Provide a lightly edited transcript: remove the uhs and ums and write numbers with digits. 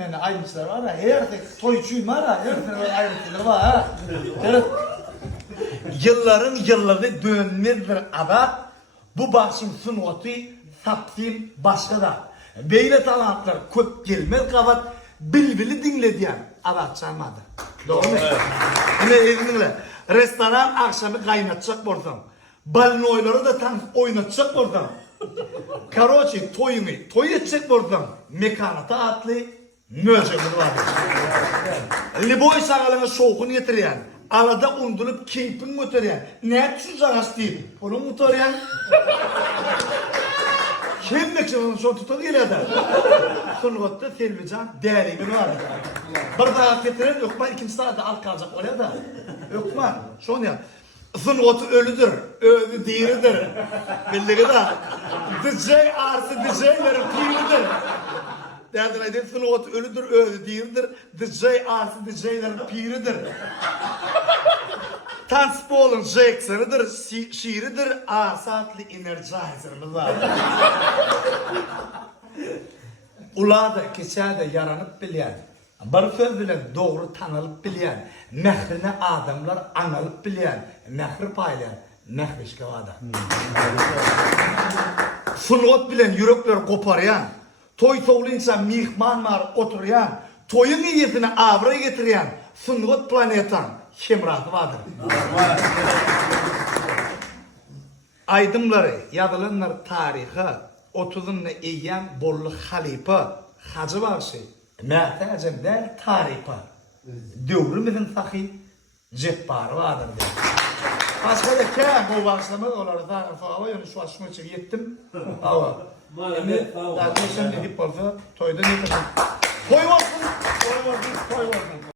Yani ayrıntılar var ha, her toyçuyum var ha, her ayrıntılar var ha. Yılları dönmez bir ada, bu başın sunuatı sapsin başka da. Böyle talantlar köp gelmez kavat, bilbili dinlediyen ada çalmadı. Doğru mu? Yine evinle restoran akşamı kaynatacak buradan. Balnoyları da tam oynatacak buradan. Karoçi toy edecek buradan. Mekanata atlı möcümür var. Liboy sağlığına soğukunu getiriyen, alada undulup keyfini götüren, ne tutacağız deyip, onu mutaryan. Kim mekşanın son tutar geliyordu. Sungotta Selvican değerliğini var. Bir daha getiren yok mu? İkinci sırada alt kalacak oraya da. Yok mu? Son ya. Sungot ölüdür, ölü değilidir. Bildiği da. DJ arsı DJ'lerin piridir. Derdim edin, Sungot ölüdür, ölü değildir. DJ arsı DJ'lerin piridir. Tanspol'un Jackson'ıdır, şiiridir, asatlı energizer'ımız var. Ula da keçerde yaranıp bilen, bir söz bilen doğru tanılıp bilen, mehrine adamlar analıp bilen, mehri paylayan, mehrişke vada. Sungot bilen yürekler koparayan, toy soğulunca mihmanlar oturuyan, toyun niyetine avra getiriyen, Sungot planetan, Şemratı vardır. Aydımları, yazılanlar tarihi, 30'unu eyyem Bollu Halipa, Hacı Başı, Mehdi Acem'den tarihi. Dövrümüzün sahi cepbarı vardır. Başka da kâ bu başlamaz oları tarihi falan, yani şu aşma için yettim. Ama, daha geçen edip olsa, toyda ne kadar? Toy olsun, toy olsun, toy olsun.